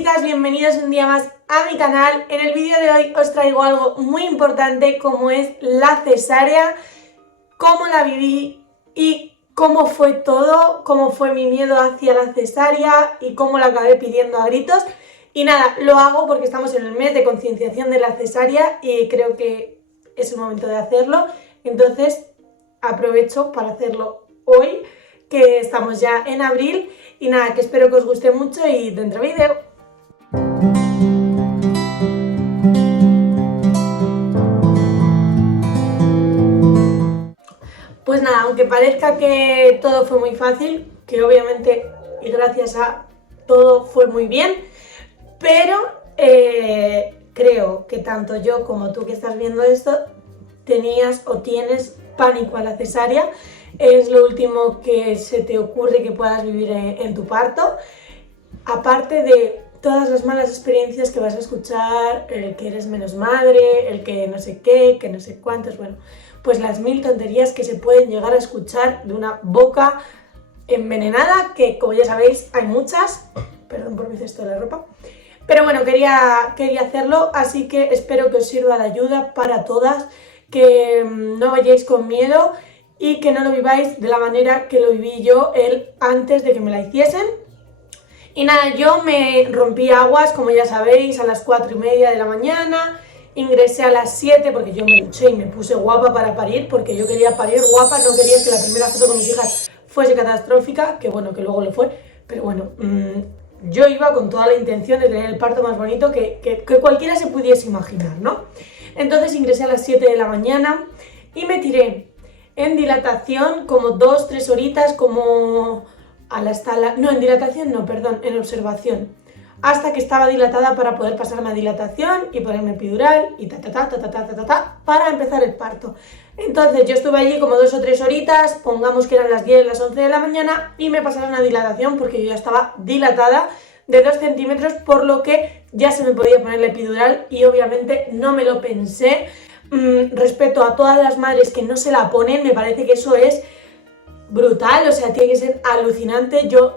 chicas, bienvenidos un día más a mi canal. En el vídeo de hoy os traigo algo muy importante como es la cesárea, cómo la viví y cómo fue todo, cómo fue mi miedo hacia la cesárea y cómo la acabé pidiendo a gritos. Y nada, lo hago porque estamos en el mes de concienciación de la cesárea y creo que es el momento de hacerlo. Entonces aprovecho para hacerlo hoy, que estamos ya en abril. Y nada, que espero que os guste mucho y dentro vídeo. Pues nada, aunque parezca que todo fue muy fácil, que obviamente y gracias a todo fue muy bien, pero creo que tanto yo como tú que estás viendo esto tenías o tienes pánico a la cesárea. Es lo último que se te ocurre que puedas vivir en tu parto, aparte de todas las malas experiencias que vas a escuchar, el que eres menos madre, el que no sé qué, que no sé cuántos, bueno, pues las mil tonterías que se pueden llegar a escuchar de una boca envenenada, que como ya sabéis hay muchas, perdón por mi cesto de la ropa, pero bueno, quería hacerlo, así que espero que os sirva de ayuda para todas, que no vayáis con miedo y que no lo viváis de la manera que lo viví yo antes de que me la hiciesen. Y nada, yo me rompí aguas, como ya sabéis, a las 4:30 de la mañana, ingresé a las 7 porque yo me duché y me puse guapa para parir, porque yo quería parir guapa, no quería que la primera foto con mis hijas fuese catastrófica, que bueno, que luego lo fue, pero bueno, yo iba con toda la intención de tener el parto más bonito que cualquiera se pudiese imaginar, ¿no? Entonces ingresé a las 7 de la mañana y me tiré en dilatación como 2-3 horitas, como a la escala, no, en dilatación no, perdón, en observación, hasta que estaba dilatada para poder pasarme a dilatación y ponerme epidural y para empezar el parto. Entonces yo estuve allí como 2 o 3 horitas, pongamos que eran las 10, las 11 de la mañana y me pasaron a dilatación porque yo ya estaba dilatada de 2 centímetros, por lo que ya se me podía poner la epidural y obviamente no me lo pensé. Respeto a todas las madres que no se la ponen, me parece que eso es brutal, o sea, tiene que ser alucinante. Yo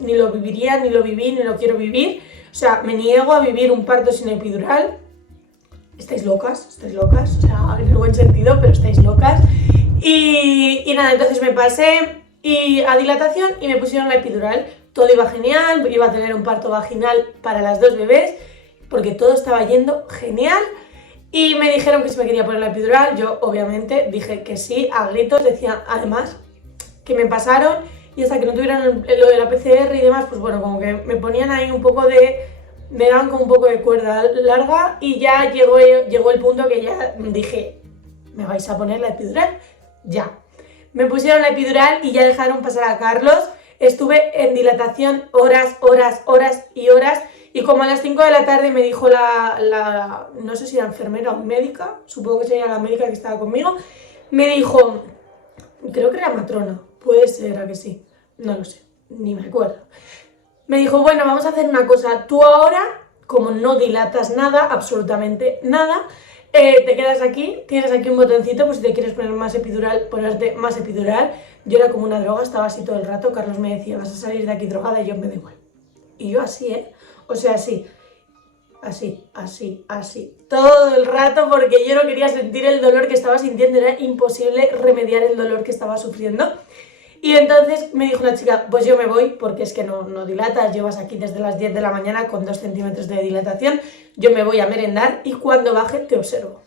ni lo viviría, ni lo viví, ni lo quiero vivir, o sea, me niego a vivir un parto sin epidural. Estáis locas, o sea, en el buen sentido, pero estáis locas. Y nada, entonces me pasé a dilatación y me pusieron la epidural. Todo iba genial, iba a tener un parto vaginal para las 2 bebés, porque todo estaba yendo genial. Y me dijeron que si me quería poner la epidural, yo obviamente dije que sí, a gritos, decía además que me pasaron y hasta que no tuvieran lo de la PCR y demás, pues bueno, como que me ponían ahí un poco me daban como un poco de cuerda larga y ya llegó el punto que ya dije, ¿me vais a poner la epidural? Ya. Me pusieron la epidural y ya dejaron pasar a Carlos. Estuve en dilatación horas y horas. Y como a las 5 de la tarde me dijo no sé si era enfermera o médica, supongo que sería la médica que estaba conmigo, me dijo, creo que era matrona, puede ser, ¿a que sí? No lo sé, ni me acuerdo. Me dijo, bueno, vamos a hacer una cosa, tú ahora, como no dilatas nada, absolutamente nada, te quedas aquí, tienes aquí un botoncito, pues si te quieres poner más epidural, ponerte más epidural. Yo era como una droga, estaba así todo el rato, Carlos me decía, vas a salir de aquí drogada, y yo me da igual. Y yo así, o sea, así, todo el rato, porque yo no quería sentir el dolor que estaba sintiendo, era imposible remediar el dolor que estaba sufriendo. Y entonces me dijo la chica, pues yo me voy, porque es que no dilatas, llevas aquí desde las 10 de la mañana con 2 centímetros de dilatación, yo me voy a merendar y cuando baje te observo.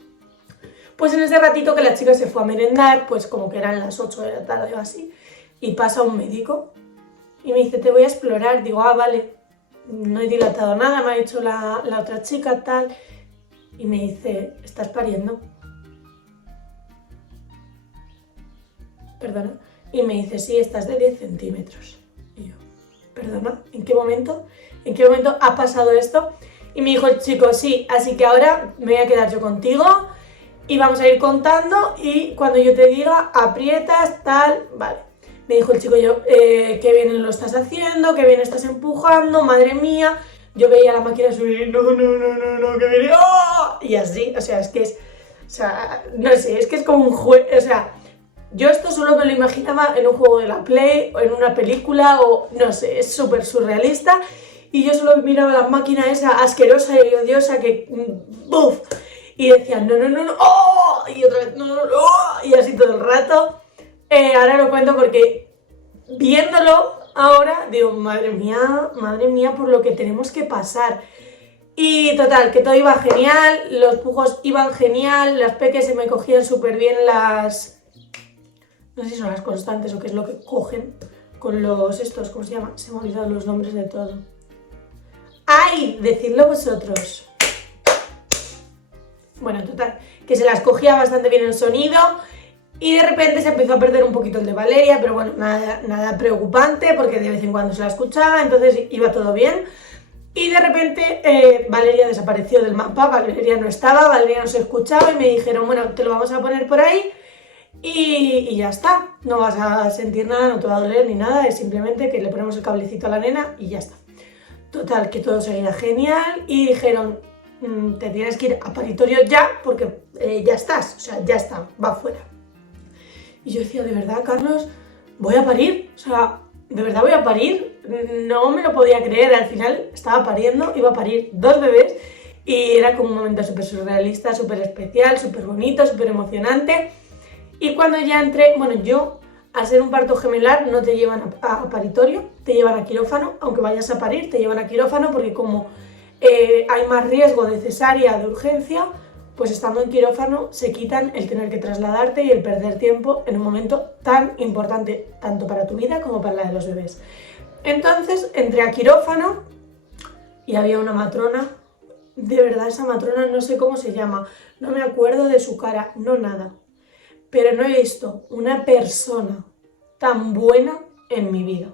Pues en ese ratito que la chica se fue a merendar, pues como que eran las 8 de la tarde o así, y pasa un médico y me dice, te voy a explorar. Digo, ah, vale, no he dilatado nada, me ha dicho la otra chica, tal, y me dice, ¿estás pariendo? Perdona. Y me dice, sí, estás de 10 centímetros. Y yo, perdona, ¿en qué momento? ¿En qué momento ha pasado esto? Y me dijo el chico, sí, así que ahora me voy a quedar yo contigo y vamos a ir contando y cuando yo te diga, aprietas, tal, vale. Me dijo el chico, yo, qué bien lo estás haciendo, qué bien estás empujando, madre mía. Yo veía la máquina subir, no, que viene, ¡oh! Y así, o sea, es que es, o sea, no sé, es que es como un juego, o sea, yo esto solo me lo imaginaba en un juego de la Play o en una película o no sé, es súper surrealista y yo solo miraba la máquina esa asquerosa y odiosa que... ¡buf! Y decía, no, no, no, no, ¡oh! Y otra vez, no, no, no, ¡oh! Y así todo el rato. Ahora lo cuento porque viéndolo ahora, digo, madre mía por lo que tenemos que pasar. Y total, que todo iba genial, los pujos iban genial, las peques se me cogían súper bien las... No sé si son las constantes o qué es lo que cogen con los estos, ¿cómo se llama? Se me han olvidado los nombres de todo. ¡Ay! Decidlo vosotros. Bueno, total, que se las cogía bastante bien el sonido y de repente se empezó a perder un poquito el de Valeria, pero bueno, nada preocupante porque de vez en cuando se la escuchaba, entonces iba todo bien. Y de repente Valeria desapareció del mapa, Valeria no estaba, Valeria no se escuchaba y me dijeron, bueno, te lo vamos a poner por ahí y ya está, no vas a sentir nada, no te va a doler ni nada, es simplemente que le ponemos el cablecito a la nena y ya está. Total, que todo seguía genial y dijeron, te tienes que ir a paritorio ya porque ya estás, o sea, ya está, va fuera. Y yo decía, ¿de verdad, Carlos? ¿Voy a parir? O sea, ¿de verdad voy a parir? No me lo podía creer, al final estaba pariendo, iba a parir 2 bebés y era como un momento súper surrealista, súper especial, súper bonito, súper emocionante. Y cuando ya entré, bueno, yo, al ser un parto gemelar, no te llevan a paritorio, te llevan a quirófano, aunque vayas a parir, te llevan a quirófano porque como hay más riesgo de cesárea, de urgencia, pues estando en quirófano se quitan el tener que trasladarte y el perder tiempo en un momento tan importante, tanto para tu vida como para la de los bebés. Entonces entré a quirófano y había una matrona, de verdad esa matrona no sé cómo se llama, no me acuerdo de su cara, no nada, pero no he visto una persona tan buena en mi vida.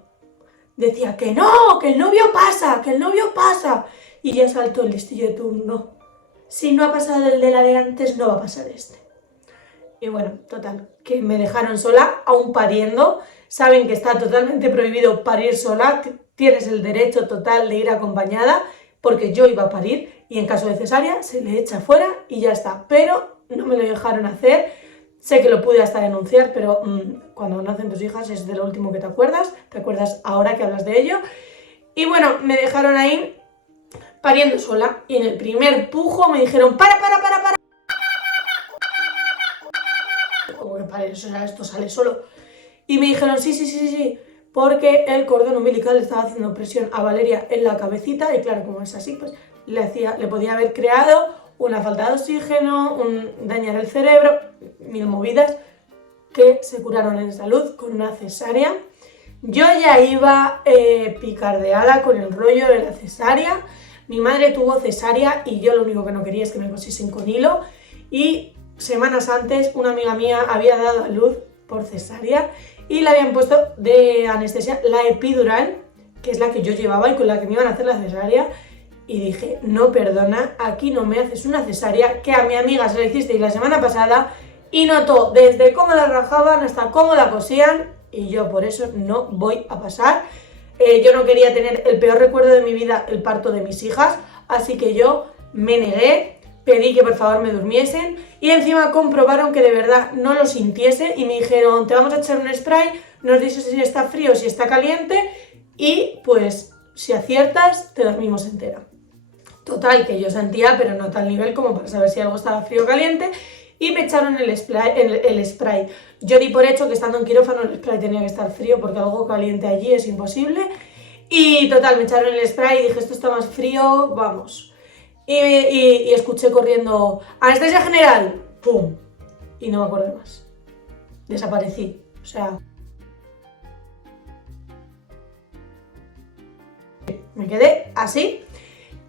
Decía que no, que el novio pasa, que el novio pasa, y ya saltó el listillo de turno. Si no ha pasado el de la de antes, no va a pasar este. Y bueno, total, que me dejaron sola, aún pariendo. Saben que está totalmente prohibido parir sola, tienes el derecho total de ir acompañada, porque yo iba a parir y en caso de cesárea se le echa fuera y ya está. Pero no me lo dejaron hacer, sé que lo pude hasta denunciar, pero cuando nacen tus hijas es de lo último que te acuerdas ahora que hablas de ello. Y bueno, me dejaron ahí pariendo sola y en el primer pujo me dijeron para. Como que pare, o sea, esto sale solo. Y me dijeron sí, porque el cordón umbilical le estaba haciendo presión a Valeria en la cabecita y claro, como es así, pues le podía haber creado una falta de oxígeno, dañar el cerebro, 1000 movidas que se curaron en salud con una cesárea. Yo ya iba picardeada con el rollo de la cesárea. Mi madre tuvo cesárea y yo lo único que no quería es que me cosiesen con hilo. Y semanas antes una amiga mía había dado a luz por cesárea y le habían puesto de anestesia la epidural, que es la que yo llevaba y con la que me iban a hacer la cesárea. Y dije, no, perdona, aquí no me haces una cesárea, que a mi amiga se la hicisteis la semana pasada y notó desde cómo la rajaban hasta cómo la cosían y yo por eso no voy a pasar. Yo no quería tener el peor recuerdo de mi vida, el parto de mis hijas, así que yo me negué, pedí que por favor me durmiesen y encima comprobaron que de verdad no lo sintiese y me dijeron, te vamos a echar un spray, nos dices si está frío o si está caliente y pues si aciertas te dormimos entera. Total, que yo sentía, pero no tal nivel como para saber si algo estaba frío o caliente y me echaron el spray. Yo di por hecho que estando en quirófano el spray tenía que estar frío porque algo caliente allí es imposible. Y total, me echaron el spray y dije, esto está más frío, vamos. Y escuché corriendo, anestesia general, ¡pum! Y no me acuerdo más. Desaparecí, o sea... Me quedé así.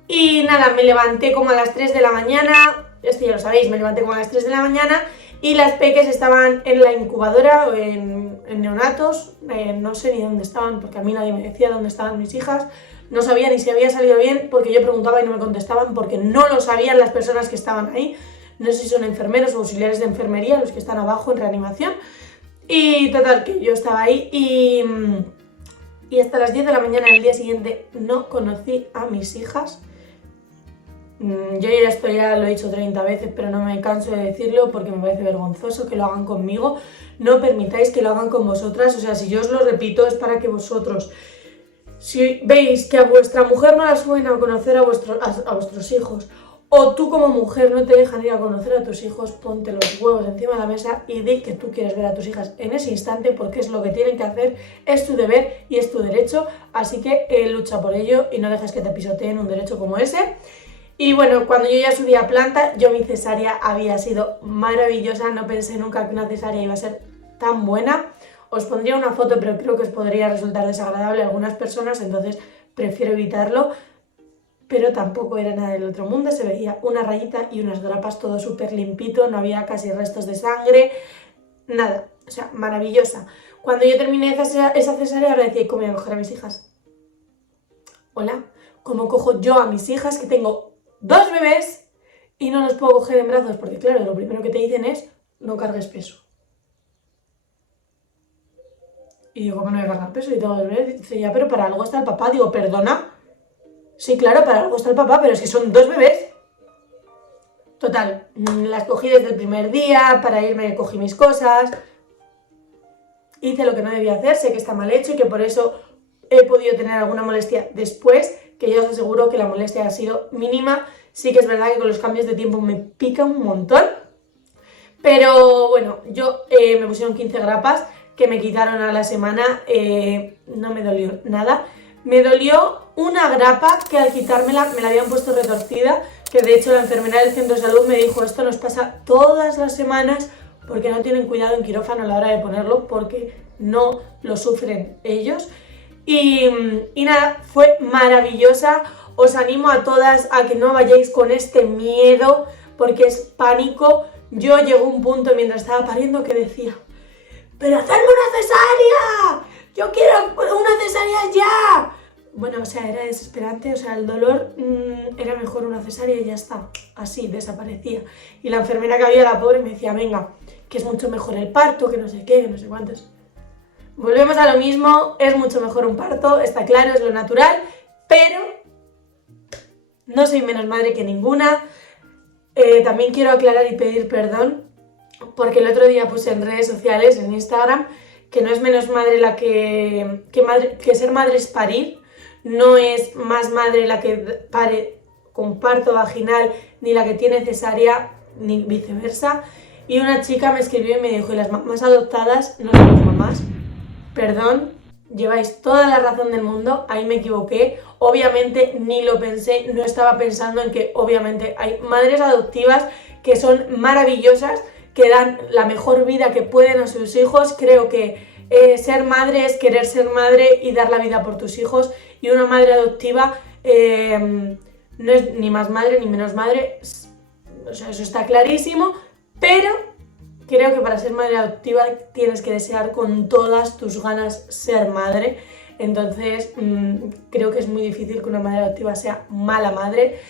Y nada, me levanté como a las 3 de la mañana, esto ya lo sabéis, me levanté como a las 3 de la mañana y las peques estaban en la incubadora, en neonatos, no sé ni dónde estaban porque a mí nadie me decía dónde estaban mis hijas, no sabía ni si había salido bien porque yo preguntaba y no me contestaban porque no lo sabían las personas que estaban ahí, no sé si son enfermeros o auxiliares de enfermería los que están abajo en reanimación y total que yo estaba ahí y hasta las 10 de la mañana del día siguiente no conocí a mis hijas. Yo ya lo he dicho 30 veces, pero no me canso de decirlo porque me parece vergonzoso que lo hagan conmigo. No permitáis que lo hagan con vosotras, o sea, si yo os lo repito es para que vosotros Si veis que a vuestra mujer no la suena a conocer a vuestros hijos, o tú como mujer no te dejan ir a conocer a tus hijos, ponte los huevos encima de la mesa y di que tú quieres ver a tus hijas en ese instante porque es lo que tienen que hacer, es tu deber y es tu derecho, así que lucha por ello y no dejes que te pisoteen un derecho como ese. Y bueno, cuando yo ya subí a planta, mi cesárea había sido maravillosa, no pensé nunca que una cesárea iba a ser tan buena. Os pondría una foto, pero creo que os podría resultar desagradable a algunas personas, entonces prefiero evitarlo. Pero tampoco era nada del otro mundo, se veía una rayita y unas grapas, todo súper limpito, no había casi restos de sangre, nada, o sea, maravillosa. Cuando yo terminé esa cesárea, ahora decía, ¿cómo voy a coger a mis hijas? Hola, ¿cómo cojo yo a mis hijas que tengo 2 bebés y no los puedo coger en brazos? Porque claro, lo primero que te dicen es, no cargues peso. Y digo, ¿cómo no voy a cargar peso? Y tengo 2 bebés, y dice, ya, pero para algo está el papá. Digo, ¿perdona? Sí, claro, para algo está el papá, pero es que son 2 bebés. Total, las cogí desde el primer día, para irme cogí mis cosas. Hice lo que no debía hacer, sé que está mal hecho y que por eso he podido tener alguna molestia después, que yo os aseguro que la molestia ha sido mínima. Sí que es verdad que con los cambios de tiempo me pica un montón. Pero bueno, yo me pusieron 15 grapas que me quitaron a la semana, no me dolió nada. Me dolió una grapa que al quitármela me la habían puesto retorcida, que de hecho la enfermera del centro de salud me dijo, esto nos pasa todas las semanas porque no tienen cuidado en quirófano a la hora de ponerlo, porque no lo sufren ellos. Y nada, fue maravillosa. Os animo a todas a que no vayáis con este miedo, porque es pánico. Yo llegó un punto mientras estaba pariendo que decía, ¡pero hacedme una cesárea! ¡Yo quiero una cesárea ya! Bueno, o sea, era desesperante, o sea, el dolor era mejor una cesárea y ya está, así, desaparecía. Y la enfermera que había, la pobre, me decía, venga, que es mucho mejor el parto, que no sé qué, que no sé cuántos. Volvemos a lo mismo, es mucho mejor un parto, está claro, es lo natural, pero no soy menos madre que ninguna. También quiero aclarar y pedir perdón, porque el otro día puse en redes sociales, en Instagram, que no es menos madre la que ser madre es parir. No es más madre la que pare con parto vaginal ni la que tiene cesárea, ni viceversa. Y una chica me escribió y me dijo, y las mamás adoptadas no somos mamás. Perdón, lleváis toda la razón del mundo, ahí me equivoqué. Obviamente ni lo pensé, no estaba pensando en que obviamente hay madres adoptivas que son maravillosas, que dan la mejor vida que pueden a sus hijos. Creo que ser madre es querer ser madre y dar la vida por tus hijos, y una madre adoptiva no es ni más madre ni menos madre, o sea, eso está clarísimo, pero creo que para ser madre adoptiva tienes que desear con todas tus ganas ser madre. Entonces creo que es muy difícil que una madre adoptiva sea mala madre.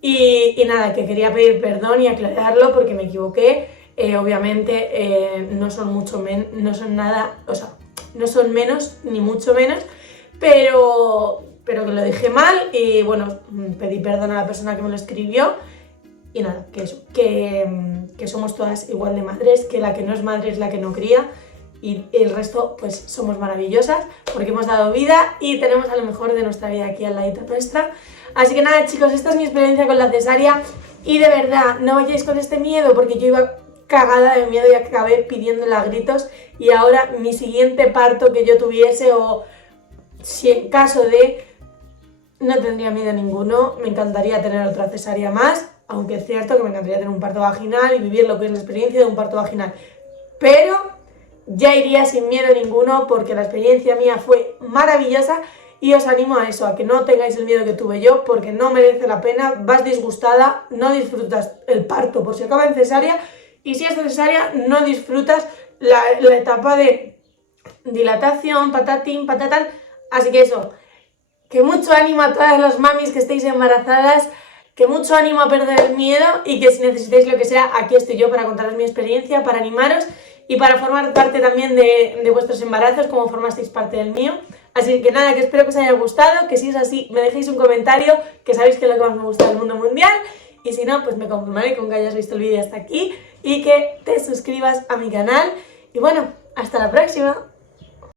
Y nada, que quería pedir perdón y aclararlo porque me equivoqué. Obviamente no son nada, o sea, no son menos ni mucho menos, pero que lo dije mal y bueno, pedí perdón a la persona que me lo escribió. Y nada, que eso, que somos todas igual de madres, que la que no es madre es la que no cría, y el resto pues somos maravillosas porque hemos dado vida y tenemos a lo mejor de nuestra vida aquí al ladito nuestra. Así que nada, chicos, esta es mi experiencia con la cesárea y de verdad no vayáis con este miedo, porque yo iba cagada de miedo y acabé pidiéndola a gritos. Y ahora mi siguiente parto que yo tuviese, o si en caso de, no tendría miedo ninguno, me encantaría tener otra cesárea más, aunque es cierto que me encantaría tener un parto vaginal y vivir lo que es la experiencia de un parto vaginal, pero ya iría sin miedo ninguno porque la experiencia mía fue maravillosa. Y os animo a eso, a que no tengáis el miedo que tuve yo, porque no merece la pena, vas disgustada, no disfrutas el parto por si acaba en cesárea, y si es cesárea no disfrutas la etapa de dilatación, patatín, patatán. Así que eso, que mucho ánimo a todas las mamis que estéis embarazadas, que mucho ánimo a perder el miedo, y que si necesitáis lo que sea, aquí estoy yo para contaros mi experiencia, para animaros y para formar parte también de vuestros embarazos, como formasteis parte del mío. Así que nada, que espero que os haya gustado, que si es así me dejéis un comentario, que sabéis que es lo que más me gusta del mundo mundial, y si no, pues me conformaré con que hayas visto el vídeo hasta aquí y que te suscribas a mi canal. Y bueno, hasta la próxima.